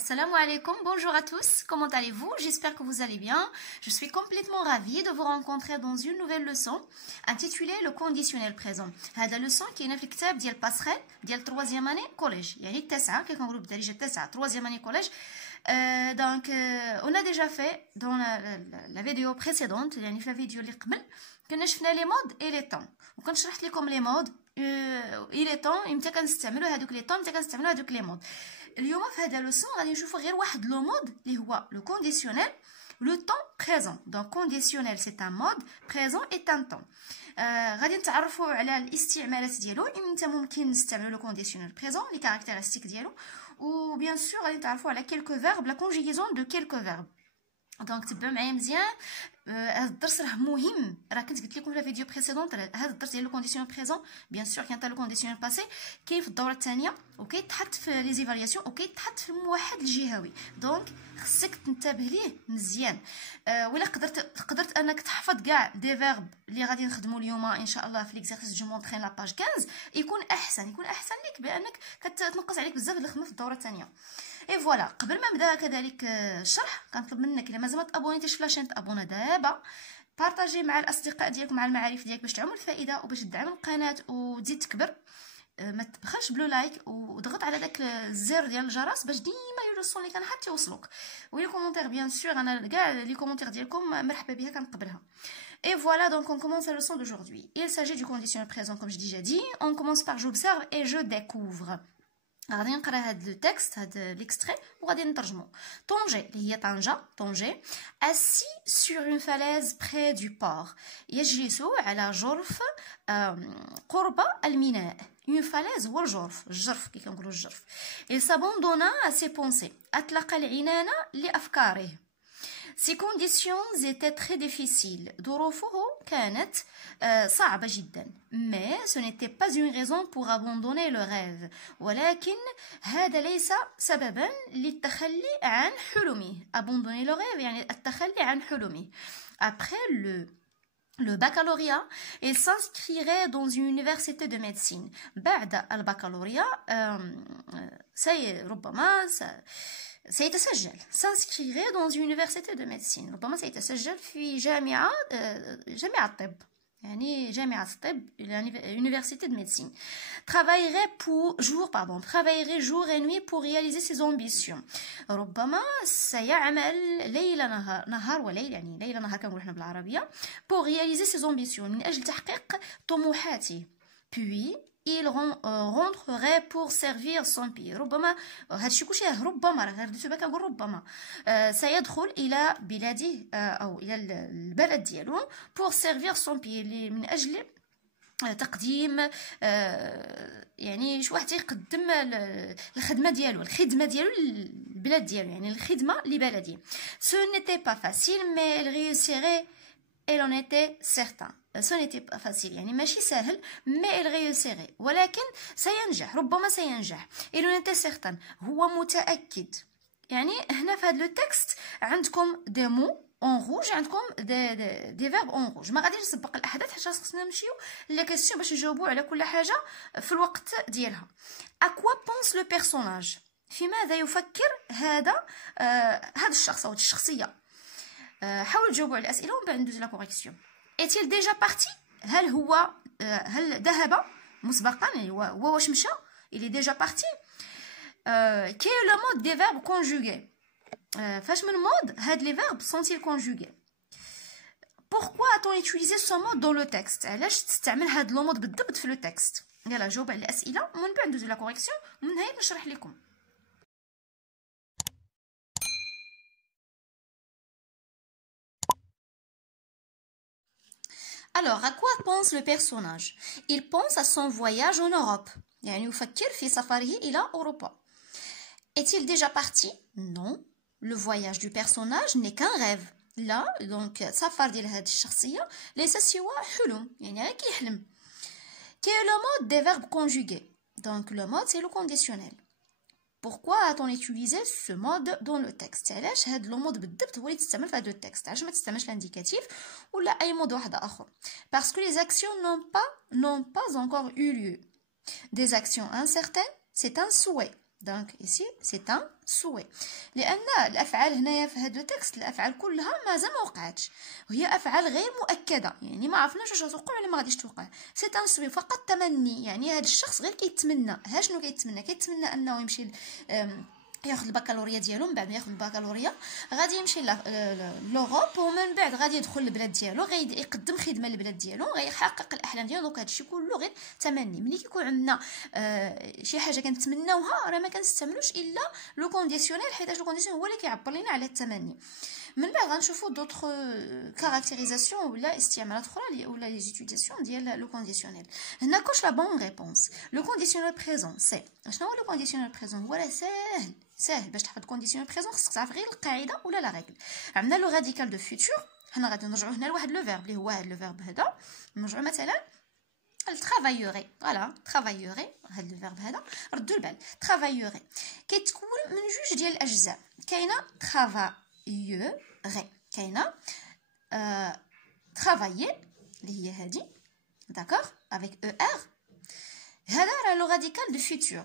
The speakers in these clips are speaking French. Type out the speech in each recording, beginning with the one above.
Assalamu alaikum, bonjour à tous, comment allez-vous? J'espère que vous allez bien. Je suis complètement ravie de vous rencontrer dans une nouvelle leçon intitulée le conditionnel présent. هذا leçon كاينه في الكتاب ديال باسريل ديال 3e année collège يعني التاسعه كي كنقولوا بالدارجه التاسعه 3e année collège. Donc on a déjà fait dans la vidéo précédente يعني في la vidéo اللي قبل كنا شفنا لي مود اي لي طون وكنت شرحت لكم لي مود اي لي طون امتى كنستعملوا هذوك لي طون امتى كنستعملوا هذوك لي مود. اليوم في هذا لوسون غادي نشوفوا غير واحد لو مود اللي هو لو كونديسيونيل لو طون بريزون. دونك كونديسيونيل سي ان مود بريزون اي ان طون. غادي نتعرفوا على الاستعمالات ديالو امتى ممكن نستعملوا لو كونديسيونيل بريزون لي كاركتيرستيك ديالو و بيان سور غادي نتعرفوا على كيلكو فيرب لا كونجيغيزون دو كيلكو فيرب. دونك تبعوا معايا مزيان. هذا الدرس راه مهم، راه كنت قلت لكم في الفيديو بريسيدونت هذا الدرس ديال لو كونديسيون بريزون بيان سور كاين حتى لو كونديسيون باسي كاين في الدوره الثانيه وكيتحط في لي زيفالياسيون وكيتحط في الموحد الجهوي. دونك خصك تنتبه ليه مزيان. ولا قدرت انك تحفظ كاع دي فيرب اللي غادي نخدموا اليوم ان شاء الله في ليكزارسيس جو مونطرين لا باج 15 يكون احسن لك بانك كتنقص عليك بزاف الخدمه في الدوره الثانيه. اي فوالا قبل ما نبدا كذلك الشرح كنطلب منك الا مازال ما تابونيتيش في لاشين تابونا دابا، بارطاجي مع الاصدقاء ديالك مع المعارف ديالك باش تعمل الفائده وباش تدعم القناه وتزيد تكبر. ما تبخلش بلو لايك وضغط على داك الزر ديال الجرس باش ديما يوصل لك انا حتى يوصلوك. ولي كومونتير بيان سور انا كاع لي كومونتير ديالكم مرحبا بها كنقبلها. Et voilà, donc on commence la leçon d'aujourd'hui. Il s'agit du conditionnel présent comme je déjà dit. On commence par j'observe et je découvre. غادي نقرا هاد لو تكست هاد ليكستري وغادي نترجمو. طونجي اللي هي طنجة طونجي assis sur une falaise près du port يجلس على جرف قرب الميناء. une falaise هو الجرف كي كنقولوا الجرف. il s'abandonna à ses pensées أطلق العنان لأفكاره. Ces conditions étaient très difficiles. ظروفه كانت صعبة جدا. Mais ce n'était pas une raison pour abandonner le rêve. ولكن هذا ليس سببا للتخلي عن حلمه. Abandonner le rêve يعني التخلي عن حلمه. Après le baccalauréat, il s'inscrirait dans une université de médecine. بعد البكالوريا ربما سيتسجل s'inscrirait dans une université de médecine. ربما سيتسجل في جامعة الطب يعني جامعة الطب université de médecine. travaillerait jour et nuit pour réaliser ses ambitions. ربما سيعمل ليل نهار وليل يعني ليل نهار كنقولوا حنا بالعربية pour réaliser ses ambitions من أجل تحقيق طموحاته. puis il rentrerait pour servir son pays. ربما هادشي كلشي ربما راه درتو بالك كنقول ربما سيدخل الى بلاده او الى البلد ديالو pour servir son pays من اجل تقديم يعني شي واحد يقدم الخدمه ديالو للبلاد ديالو يعني الخدمه لبلده. ce n'était pas facile mais il réussirait. Elle en était certain. Ce n'était pas facile يعني ماشي سهل mais il réussirait ولكن سينجح ربما سينجح. il en était certain هو متأكد. يعني هنا في هذا لو تكست عندكم دي مو اون روج عندكم دي فيرب اون روج. ما غاديش نسبق الاحداث حيت خصنا نمشيو لا كيسيون باش نجاوبوا على كل حاجه في الوقت ديالها. à quoi pense le personnage في ماذا يفكر هذا الشخص او الشخصيه. حاولوا تجاوبوا على الاسئله ومن بعد ندوز لا كوريكسيون. est-il déjà parti هل ذهب مسبقا يعني هو واش مشى il est déjà parti. quel est le mode des verbes conjugués. فاش من مود هاد لي فيرب sont-ils conjugués. pourquoi a-t-on utilisé ce mode dans le texte. علاش تستعمل هاد لو مود بالضبط في لو تكست. يلا جاوب على الاسئله ومن بعد ندوز لا كوريكسيون ومن هنا نشرح لكم. Alors, à quoi pense le personnage. Il pense à son voyage en Europe. يعني يفكر في سفره إلى أوروبا. Est-il déjà parti. Non. Le voyage du personnage n'est qu'un rêve. لا donc سفر ديال هذه الشخصية ليس سوى حلم يعني كيحلم. Quel est le mode des verbes conjugués. Donc le mode c'est le conditionnel. Pourquoi a-t-on utilisé ce mode dans le texte. علاش هاد لو مود بالضبط هو اللي تستعمل في هذا التكست. علاش ما تستعملش الانديكاتيف ولا اي مود واحد اخر. Parce que les actions n'ont pas encore eu lieu. Des actions incertaines c'est un souhait. دونك ici c'est un souhait لان الافعال هنايا في هذا التكست الافعال كلها مازال ما وقعتش وهي افعال غير مؤكده يعني ما عرفناش واش غتوقع ولا ما غاديش توقع سي ان سوي فقط تمني يعني هذا الشخص غير كيتمنى ها شنو كيتمنى انه يمشي ياخذ البكالوريا ديالو من بعد ما ياخذ البكالوريا غادي يمشي لوروب ومن بعد غادي يدخل البلاد ديالو غادي يقدم خدمه للبلاد ديالو غيحقق الاحلام ديالو دونك هادشي كله غير تمني ملي كيكون عندنا شي حاجه كنتمناوها راه ما كنستعملوش الا لو كونديسيونيل حيت لو كونديسيونيل هو اللي كيعبر لنا على التمني من بعد غنشوفوا دوطخ كاركتيريزاسيون ولا استعمالات اخرى ولا لي زيتيليزاسيون ديال لو كونديسيونيل هنا كوش لا بون ريبونس لو كونديسيونيل بريزون سي شنو هو لو كونديسيونيل بريزون هو راه ساهل باش تحفظ كونديسيونيل بريزون خصك تعرف غير القاعده ولا لا ريغل عندنا لو راديكال دو فيتور حنا غادي نرجعوا هنا لواحد لو فيرب اللي هو هذا لو فيرب هذا نرجعوا مثلا الترافايوري فوالا ترافايوري هذا الفيرب هذا ردوا البال ترافايوري كيتكون من جوج ديال الاجزاء كاينه ترافايوري كاينه ترافايي اللي هي هذه داكوغ افيك او ار هذا راه لو راديكال دو فيتور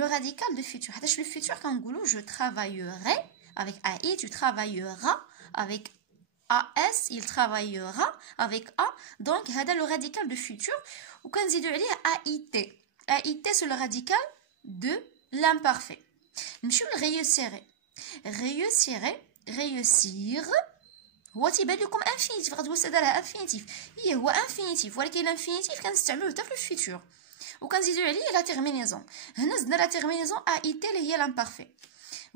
le radical de futur. Le futur, quand on dit je travaillerai avec AI, tu travailleras avec AS, il travaillera avec A. Donc, c'est le radical de futur. Ou quand on dit AIT. AIT, c'est le radical de l'imparfait. Monsieur le réussirait. Réussirait, réussir. هو تيبان لكم انفينيتيف غتقول سدارها انفينيتيف هو انفينيتيف ولكن الانفينيتيف كنستعملوه حتى في الفيتور وكنزيدو عليه لا تيرمينيزون هنا زدنا لا تيرمينيزون ا اي تي اللي هي لامبارفي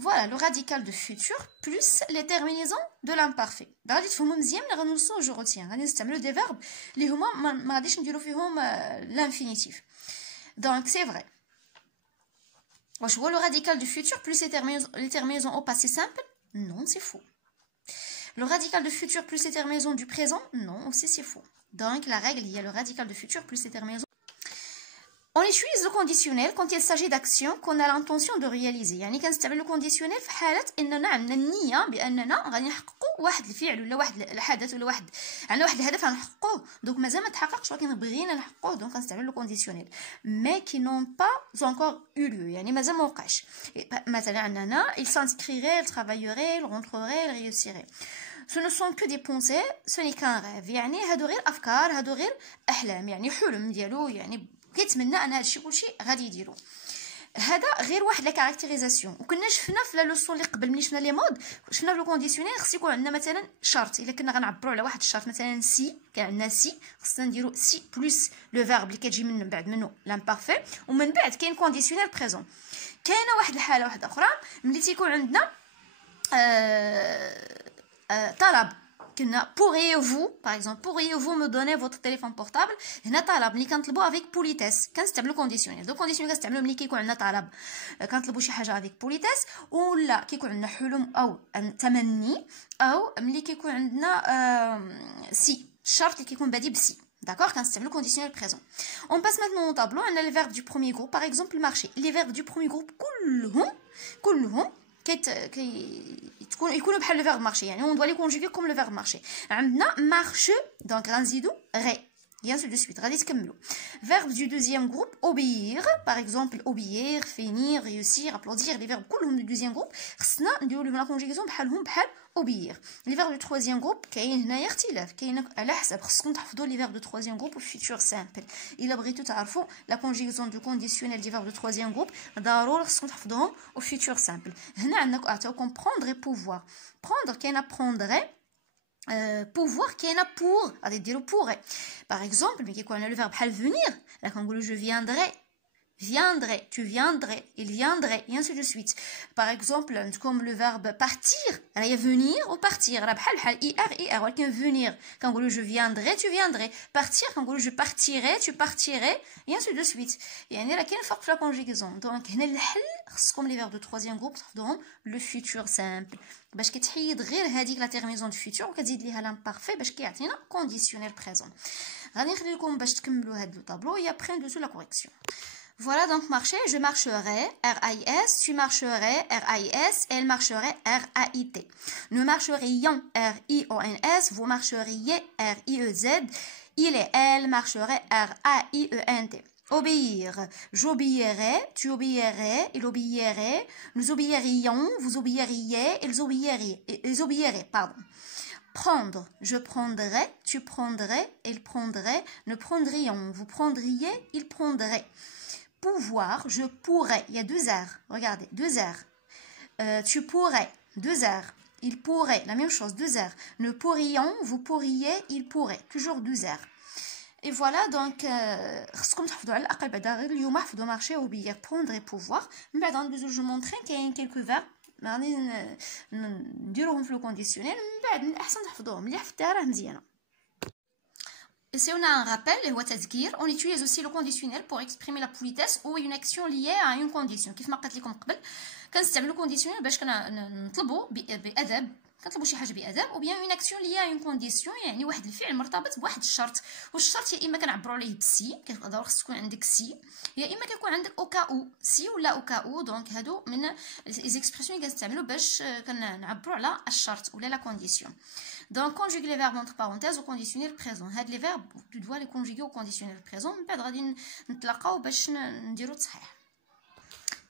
فوالا لو راديكال دو فيتور بلس لي تيرمينيزون دو لامبارفي غادي تفهموا مزيان ملي غنوصلوا جو روتين غادي نستعملوا دي فيرب اللي هما ما غاديش نديروا فيهم لانفينيتيف دونك سي فري واش هو لو راديكال دو فيتور بلس لي تيرمينيزون او باسي سامبل نون سي فو Le radical de futur plus les terminaisons du présent, non, aussi c'est faux. Donc la règle, il y a le radical de futur plus les terminaisons. On utilise le conditionnel quand il s'agit d'actions qu'on a l'intention de réaliser. يعني كنستعمل le conditionnel في حالة اننا عندنا النية باننا غادي نحققوا واحد الفعل ولا واحد الحدث ولا عندنا واحد الهدف غنحققوه دونك مازال ما تحققش ولكن بغينا نحققوه دونك كنستعمل le conditionnel mais qui n'ont pas encore eu lieu يعني مازال ما وقعش مثلا عندنا il s'inscrirait, il travaillerait, il rentrerait, il réussirait. Ce ne sont que des pensées, ce n'est qu'un rêve. يعني هادو غير افكار هادو غير احلام يعني حلم ديالو يعني كيتمنى ان هادشي كلشي غادي يديرو هذا غير واحد لا كاركتيريزاسيون وكنا شفنا في لا لوسون اللي قبل ملي شفنا لي مود شفنا في لو كونديسيونيل خص يكون عندنا مثلا شرط الا كنا غنعبروا على واحد الشرط مثلا سي كان عندنا سي خصنا نديرو سي بلس لو فيرب اللي كتجي من بعد منه لامبارفي ومن بعد كاين كونديسيونيل بريزون كاينه واحد الحاله واحده اخرى ملي تيكون عندنا طلب كنا pourriez-vous par exemple pourriez-vous me donner votre téléphone portable هنا طلب ملي كنطلبوا avec politesse كنستعملوا كونديسيونيل دو كونديسيونيل كنستعملوا ملي كيكون عندنا طلب كنطلبوا شي حاجه avec politesse ولا كيكون عندنا حلم او تمني او ملي كيكون عندنا سي الشرط اللي كيكون بادي بسي D'accord, quand c'est le conditionnel présent. On passe maintenant au tableau. On a les verbes du premier groupe. Par exemple, marcher. Les verbes du premier groupe, كلهم يكونوا بحال لو فيرب مارشي يعني on doit les conjuguer comme le verbe marcher. عندنا marche donc غنزيدو ré et ainsi de suite غادي تكملوا. Verbe du deuxième groupe obéir par exemple obéir, finir, réussir, applaudir les verbes كلهم du deuxième groupe خصنا نديروا لهم لا كونجيغاسيون بحالهم بحال obéir. Les verbes du troisième groupe كاين هنايا اختلاف كاين على حسب خصكم تحفظوا les verbes du troisième groupe au futur simple. الا بغيتو تعرفوا la conjugaison du conditionnel du verbe du troisième groupe ضروري خصكم تحفظوهم au futur simple. هنا عندنا عطاوكم prendre et pouvoir. prendre كاينه prendrait pouvoir كاينه pour غادي ديروا pour par exemple ملي كيكون عندنا le verbe بحال venir là كنقولوا je viendrai viendrait, tu viendrais, il viendrait, et ainsi de suite. Par exemple, comme le verbe partir, il y a venir ou partir. Ir, venir. Quand on dit je viendrai, tu viendrais. Partir, quand on dit je partirai, tu partirais, et ainsi de suite. Et il y a une forme de la conjugaison. Donc, comme les verbes de troisième groupe, le futur simple. باش كتحيد غير هذيك لا تيرميزون دو فيتور وكتزيد ليها لامبارفي باش كيعطينا كونديسيونيل بريزون. غادي نخلي لكم باش تكملوا هذا الطابلو يا برين دوسو لا كوريكسيون. Voilà donc marcher, je marcherai, R-A-I-S, tu marcherais, R-A-I-S, elle marcherait, R-A-I-T. Nous marcherions, R-I-O-N-S, vous marcheriez, R-I-E-Z, il et elle marcheraient, R-A-I-E-N-T. obéir. J'obéirai, tu obéirais, il obéirait, nous obéirions, vous obéiriez, ils obéiraient, pardon. Prendre, je prendrai, tu prendrais, il prendrait, nous prendrions, vous prendriez, il prendrait. Pouvoir, je pourrais, il y a 2 R, regardez, 2 R. Tu pourrais, 2 R. Il pourrait, la même chose, 2 R. Nous pourrions, vous pourriez, il pourrait, toujours 2 R. Et voilà, donc, خصكم تحفظوا على الأقل بعدا غير اليوم حفظوا marcher, obéir, prendre et pouvoir. من بعد غندوزو جو مونطري كاين quelques verbes غادي نديروهم في لو كونديسيونيل من بعد من الأحسن تحفظوهم اللي حفظتها راه مزيانة. Et si on a un rappel, on utilise aussi le conditionnel pour exprimer la politesse ou une action liée à une condition. كيف ما قلت لكم قبل كنستعملوا الكونديسيونيل باش كنطلبوا بأدب كنطلبوا شي حاجه باداب او بيان اون اكسيون ليا اون كونديسيون يعني واحد الفعل مرتبط بواحد الشرط والشرط يا اما كنعبروا عليه بسي ضروري خص تكون عندك سي يا اما كيكون عندك او كا او سي ولا او كا او دونك هادو من لي اكسبرسيون اللي كنستعملوا باش كنعبروا على الشرط ولا لا كونديسيون. Donc, conjuguer les verbes entre parenthèses au conditionnel présent. هاد les verbes, tu dois les conjuguer au conditionnel présent. من بعد غادي نتلاقاو باش نديرو تصحيح.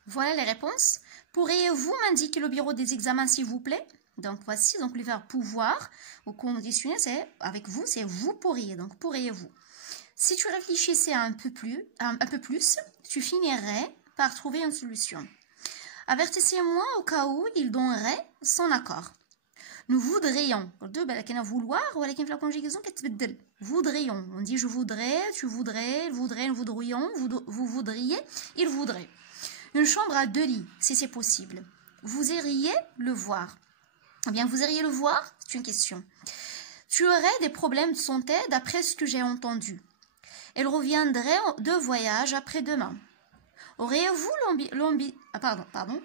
Voilà les réponses. Pourriez-vous m'indiquer le bureau des examens s'il vous plaît? Donc voici donc le verbe pouvoir au conditionnel, c'est avec vous, c'est vous pourriez. Donc pourriez-vous. Si tu réfléchissais un peu plus, tu finirais par trouver une solution. Avertissez-moi au cas où il donnerait son accord. Nous voudrions. كاين vouloir ولكن في la conjugaison كتبدل. Voudrions. On dit je voudrais, tu voudrais, il voudrait, nous voudrions, vous voudriez, il voudrait. Une chambre à 2 lits, si c'est possible. Vous iriez le voir. Eh bien, vous iriez le voir, c'est une question. Tu aurais des problèmes de santé d'après ce que j'ai entendu. Elle reviendrait de voyage après-demain. Auriez-vous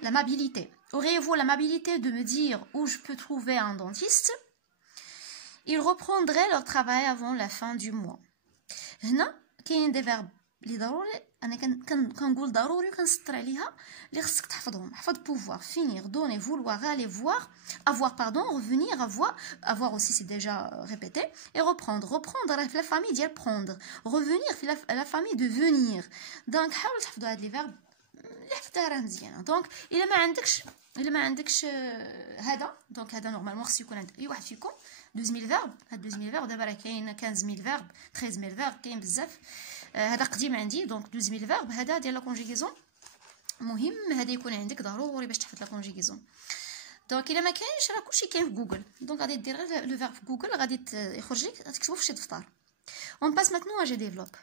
l'amabilité? Auriez-vous l'amabilité de me dire où je peux trouver un dentiste? Ils reprendraient leur travail avant la fin du mois. هنا كاين des verbes اللي ضروري انا كنقول ضروري كنسطر عليها اللي خصك تحفظهم. حفظ pouvoir, finir, donner, vouloir, aller voir, avoir pardon, revenir, avoir aussi c'est déjà répété et reprendre راه في la famille ديال prendre, revenir في la famille de venir. donc حاولوا تحفظوا هاد لي فيرب اللي حفظتها راه مزيانه. دونك الا ما عندكش هذا دونك هذا نورمالمون خص يكون عند اي واحد فيكم 12000 فيرب. هاد 12000 فيرب دابا راه كاين 15000 فيرب 13000 فيرب كاين بزاف. هذا قديم عندي دونك 12000 فيرب هذا ديال لا كونجيغيزون مهم هذا يكون عندك ضروري باش تحفظ لا كونجيغيزون. دونك الا ما كاينش راه كلشي كاين في جوجل دونك غادي دير غير لو فيرب في جوجل غادي يخرج لك تكتبو في شي دفتر. On passe maintenant à je développe.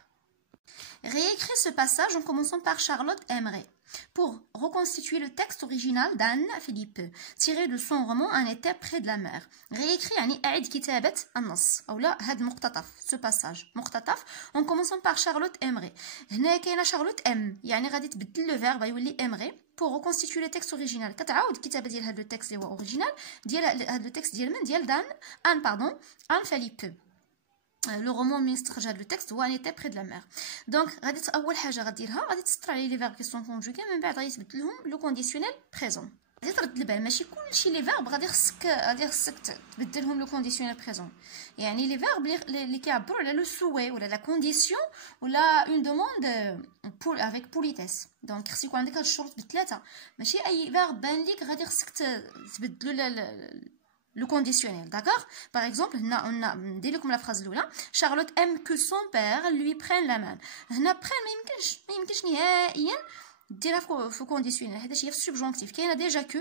Réécris ce passage en commençant par Charlotte aimerait. Pour reconstituer le texte original d'Anne Philippe tiré de son roman Un été près de la mer. Réécris يعني أعد كتابة النص أو لا هاد مقتطف ce passage مقتطف en commençant par Charlotte aimerait. هنا كاينة Charlotte aime يعني غادي تبدل لو فيرب يولي aimerait pour reconstituer le texte original. كتعاود الكتابة ديال هاد لو تكست اللي هو اوريجينال ديال هاد لو تكست ديال من ديال Anne Philippe. Le roman من استخرج هذا التكست هو ان ايتي بري د لا مير. دونك غادي اول حاجه غديرها غادي تسطر على لي فيرب كي سون كونجوغي من بعد غادي تبدل لهم لو كونديسيونيل بريزون. غادي ترد البال ماشي كلشي لي فيرب غادي خصك تبدلهم لو كونديسيونيل بريزون. يعني لي فيرب اللي كيعبروا على لو سوي ولا لا كونديسيون ولا اون دوموند افيك بوليتيس. دونك خص يكون عندك هاد الشروط بثلاثه ماشي اي فيرب بان ليك غادي خصك تبدلوا le conditionnel, d'accord? Par exemple, dès la phrase l'oula, Charlotte aime que son père lui prenne la main. هنا prenne ما يمكنش نهائيا ديرها في conditionnel. هذا شي في subjonctif. كاينه déjà que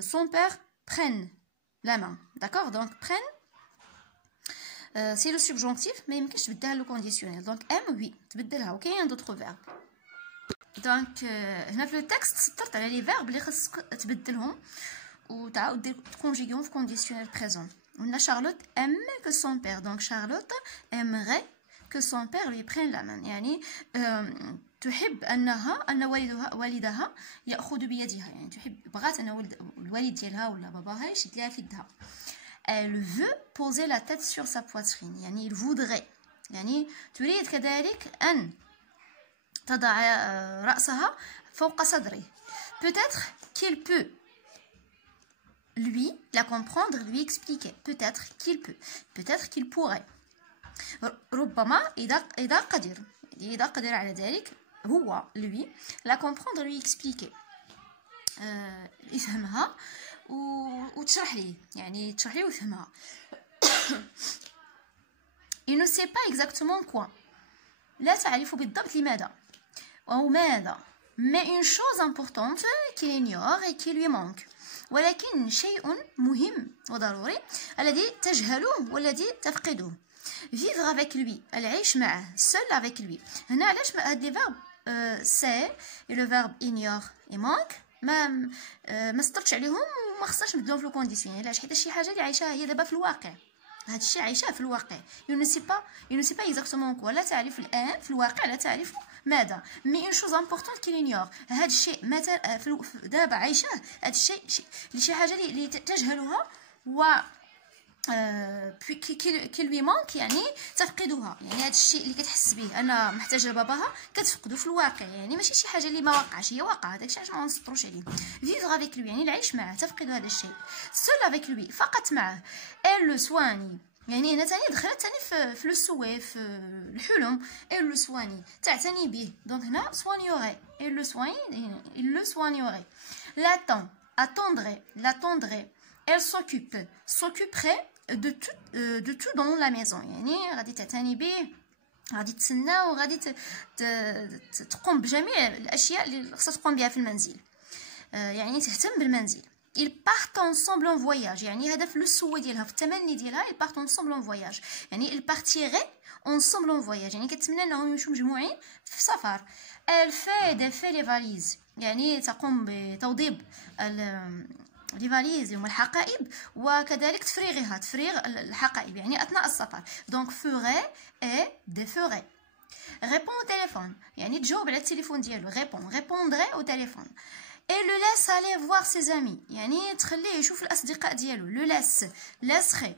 son père prenne la main. D'accord? Donc prenne c'est le subjonctif mais يمكنش تبدلها le conditionnel. Donc aime oui تبدلها وكاين d'autres verbes. Donc هنا في le texte سطرت على les verbes اللي خصك تبدلهم وتعاود conjuguer في conditionnel présent. On a Charlotte aime que son père. Donc Charlotte aimerait que son père lui prenne la main. يعني تحب أن والدها يأخذ بيدها. يعني بغات أن الوالد ديالها ولا باباها يشد لها في يدها. Elle veut poser la tête sur sa poitrine. يعني il voudrait. يعني تريد كذلك أن تضع رأسها فوق صدره. Peut-être qu'il peut lui la comprendre, lui expliquer. Peut-être qu'il peut, peut-être qu'il pourrait. ربما إذا قدر على ذلك هو lui la comprendre lui expliquer يفهمها وتشرح ليه، يعني تشرح ليه ويفهمها. il ne sait pas exactement quoi، لا تعرف بالضبط لماذا أو ماذا، mais une chose importante qu'il ignore et qui lui manque، ولكن شيء مهم وضروري الذي تجهله والذي تفقده. vivre avec lui، العيش معه، seul avec lui. هنا علاش هاد لي فيرب سي et le verbe ignore et manque ما سطرتش عليهم وما خصناش نبدلهم في الكونديسيون، علاش؟ حيت شي حاجه اللي عايشاها هي دابا في الواقع، هذا الشيء عايشاه في الواقع. il ne sait pas exactement quoi، لا تعرف الان في الواقع، لا تعرف ماذا، mais une chose importante qu'il ignore، هذا الشيء مثلا دابا عايشاه، هذا الشيء شي حاجه اللي تجهلها و كي لوي مانك يعني تفقدها، يعني هذا الشيء اللي كتحس به انا محتاجه لباباها كتفقده في الواقع، يعني ماشي شي حاجه اللي ما وقعش، هي واقعه، داك الشيء علاش ما نسطروش عليه. vivre avec lui يعني العيش معه، تفقد هذا الشيء. seul avec lui فقط معه. elle le soigne يعني هنا ثاني دخلت ثاني في لو سوي، في الحلم. elle le soigne تعتني به، دونك هنا soignerait elle le soigne il le soignerait. l'attendrait elle s'occuperait de tout dans la maison، يعني غادي تعتني به، غادي تسنى وغادي تقوم بجميع الاشياء اللي خصها تقوم بها في المنزل، يعني تهتم بالمنزل. ils partent ensemble en voyage، يعني هذا في لو سوي ديالها، في التمني ديالها ils partent ensemble en voyage، يعني ils partiraient ensemble en voyage، يعني كتمنى انهم يمشوا مجموعين في سفر. elle fait les valises، يعني تقوم بتوضيب لي فاليز هما الحقائب، وكذلك تفريغ الحقائب يعني اثناء السفر. دونك فوري اي دي فوري. ريبون او تليفون يعني تجاوب على التليفون ديالو، ريبوندري او تليفون. اي لو لاس aller voir ses amis، يعني تخليه يشوف الاصدقاء ديالو. لو laisserait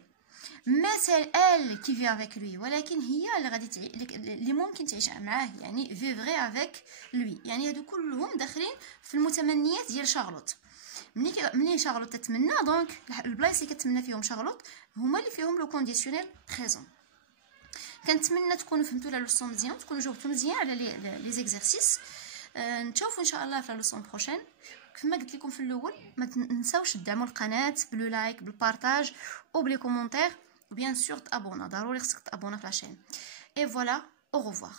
mais c'est elle qui vit avec lui، ولكن هي اللي غادي اللي ممكن تعيش معاه، يعني vivre avec lui، يعني هادو كلهم داخلين في المتمنيات ديال شارلوت. ملي شارلوت تتمنى، دونك البلايص اللي كتمنى فيهم شارلوت هما اللي فيهم لو كونديسيونيل بريزون. كنتمنى تكونوا فهمتوا لا لوسون مزيان، تكونوا جاوبتوا مزيان على لي زيكزارسيس. نتشوفوا ان شاء الله في لا لوسون بروشين. كما قلت لكم في الاول، ما تنساوش تدعموا القناه بلو لايك، بالبارطاج وبلي كومونتير، وبيان سور تابونا، ضروري خصك تابونا في لاشين. اي فوالا، او ريفوار.